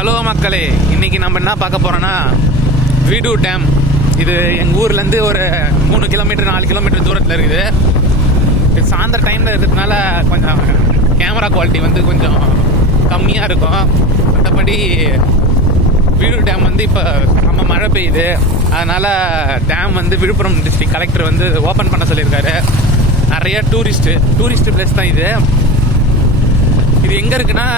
Hello மக்களே, இன்னைக்கு நம்ம என்ன பார்க்க போறோம்னா வீடூர் டேம். இது எங்கள் ஊர்லேருந்து ஒரு 3 கிலோமீட்டர் 4 கிலோமீட்டர் தூரத்தில் இருக்குது. இது சாயந்தர டைமில் இருக்கிறதுனால கொஞ்சம் கேமரா குவாலிட்டி வந்து கொஞ்சம் கம்மியாக இருக்கும். மற்றபடி வீடூர் டேம் வந்து இப்போ நம்ம மழை பெய்யுது, அதனால் டேம் வந்து விழுப்புரம் டிஸ்ட்ரிக்ட் கலெக்டர் வந்து ஓப்பன் பண்ண சொல்லியிருக்காரு. நிறைய டூரிஸ்ட் பிளேஸ் தான் இது. இது எங்கே இருக்குன்னா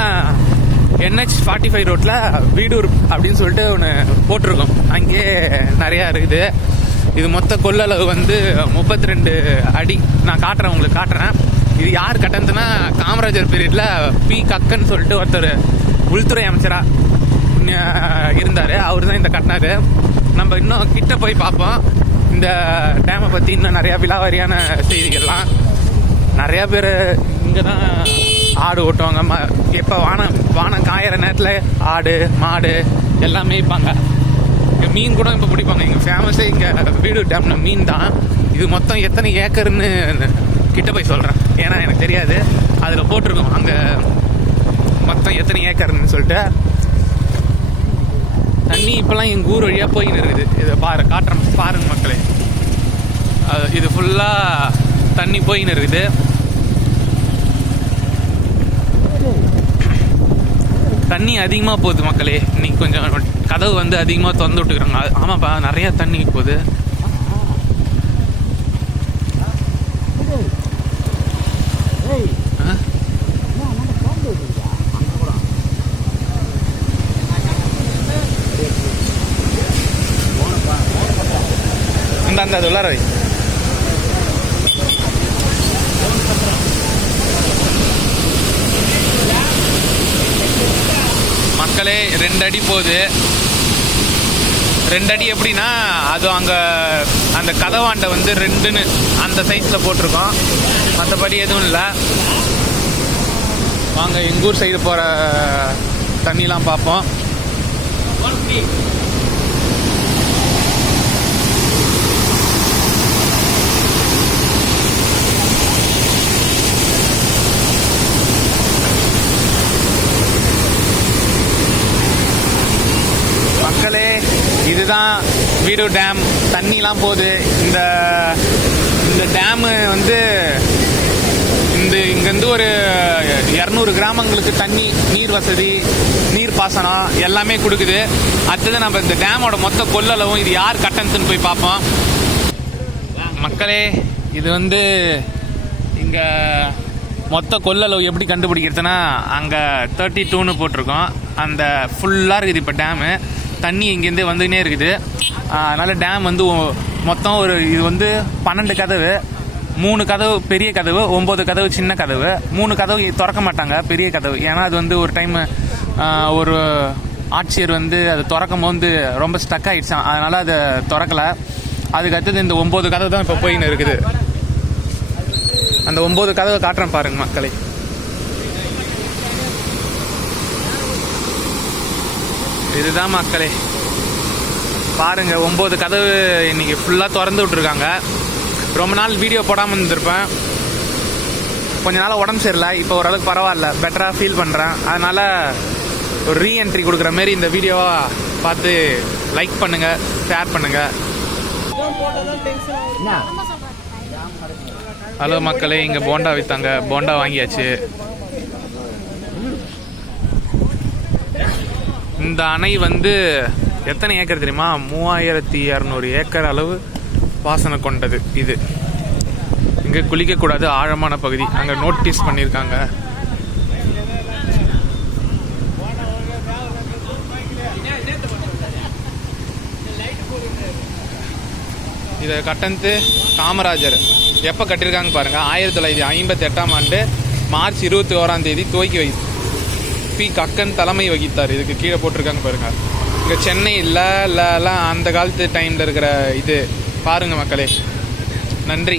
NH45 ரோட்டில் வீடூர் அப்படின்னு சொல்லிட்டு ஒன்று போட்டிருக்கோம். அங்கேயே நிறையா இருக்குது. இது மொத்த கொள்ளளவு வந்து 32 அடி. நான் உங்களுக்கு காட்டுறேன். இது யார் கட்டணத்துனா காமராஜர் பீரியடில் பி கக்கன்னு சொல்லிட்டு ஒருத்தர் உள்துறை அமைச்சராக இருந்தார். அவர் தான் இந்த கட்டினார். நம்ம இன்னும் கிட்ட போய் பார்ப்போம். இந்த டேமை பற்றி இன்னும் நிறையா விலாவாரியான செய்திகள்லாம். நிறையா பேர் இங்கே தான் ஆடு ஓட்டுவாங்க. எப்போ வானம் காயிற நேரத்தில் ஆடு மாடு எல்லாமே இருப்பாங்க. இங்கே மீன் கூட இப்போ பிடிப்பாங்க. இங்கே ஃபேமஸே இங்கே வீடூர் டேம்ல மீன் தான். இது மொத்தம் எத்தனை ஏக்கர்னு கிட்ட போய் சொல்கிறேன், ஏன்னா எனக்கு தெரியாது. அதில் போட்டிருக்கோம் அங்கே மொத்தம் எத்தனை ஏக்கர்னு சொல்லிட்டு. தண்ணி இப்போலாம் எங்கள் ஊர் வழியாக போயின்னு இருக்குது. இதை காட்டுறேன் பாருங்க மக்களே. இது ஃபுல்லாக தண்ணி போயின்னு இருக்குது. தண்ணி அதிகமாக போகுது மக்களே. இன்னைக்கு கொஞ்சம் கதவு வந்து அதிகமாக திறந்து விட்டுக்கிறாங்க. ஆமாப்பா, நிறைய தண்ணி போகுது. அந்த உள்ளார மக்களே 2 அடி போகுது. 2 அடி எப்படின்னா, அது அங்கே அந்த கதவாண்டை வந்து 2ன்னு அந்த சைஸில் போட்டிருக்கோம். மற்றபடி எதுவும் இல்லை. வாங்க எங்கள் ஊர் சைடு போகிற தண்ணிலாம் பார்ப்போம். மக்களே, இதுதான் வீடூர் டேம். தண்ணிலாம் போகுது. இந்த டேமு வந்து இங்கேருந்து ஒரு 200 கிராமங்களுக்கு தண்ணி, நீர் வசதி, நீர் பாசனம் எல்லாமே கொடுக்குது. அடுத்தது நம்ம இந்த டேமோட மொத்த கொள்ளளவும் இது யார் கட்டணத்துன்னு போய் பார்ப்போம். மக்களே, இது வந்து இங்கே மொத்த கொள்ளளவு எப்படி கண்டுபிடிக்கிறதுனா, அங்கே 32ன்னு போட்டிருக்கோம். அந்த ஃபுல்லாக இருக்குது இப்போ டேமு. தண்ணி இங்கேருந்து வந்துக்கினே இருக்குது. அதனால் டேம் வந்து மொத்தம் இது வந்து 12 கதவு. 3 கதவு பெரிய கதவு, 9 கதவு சின்ன கதவு. 3 கதவு திறக்க மாட்டாங்க, பெரிய கதவு. ஏன்னா அது வந்து ஒரு டைம் ஒரு ஆட்சியர் வந்து அது திறக்கும் போது ரொம்ப ஸ்டக் ஆகிடுச்சான். அதனால் அதை திறக்கலை. அதுக்கு அடுத்தது இந்த 9 கதவு தான் இப்போ போயின்னு இருக்குது. அந்த 9 கதவை காட்டுறேன் பாருங்க மக்களை. இதுதான் மக்களே, பாருங்க 9 கதவு இன்னைக்கு ஃபுல்லாக திறந்து விட்டுருக்காங்க. ரொம்ப நாள் வீடியோ போடாமல் இருந்திருப்பேன். கொஞ்ச நாள் உடம்பு சரியில்லை. இப்போ ஓரளவுக்கு பரவாயில்ல, பெட்டராக ஃபீல் பண்ணுறேன். அதனால் ஒரு ரீஎன்ட்ரி கொடுக்குற மாரி இந்த வீடியோவை பார்த்து லைக் பண்ணுங்கள், ஷேர் பண்ணுங்கள். ஹலோ மக்களே, இங்கே போண்டா விற்றாங்க. போண்டா வாங்கியாச்சு. இந்த அணை வந்து எத்தனை ஏக்கர் தெரியுமா? 3200 ஏக்கர் அளவு பாசன கொண்டது. இது இங்கே குளிக்கக்கூடாது, ஆழமான பகுதி. அங்கே நோட்டீஸ் பண்ணியிருக்காங்க. இதை கட்டணத்து காமராஜர் எப்போ கட்டியிருக்காங்க பாருங்கள். 1958ஆம் ஆண்டு மார்ச் 21ஆம் தேதி துவக்கி பி கக்கன் தலைமை வகித்தார். இதுக்கு கீழே போட்டிருக்காங்க பாருங்க. இங்கே சென்னை இல்லை அந்த காலத்து டைமில் இருக்கிற இது பாருங்க மக்களே. நன்றி.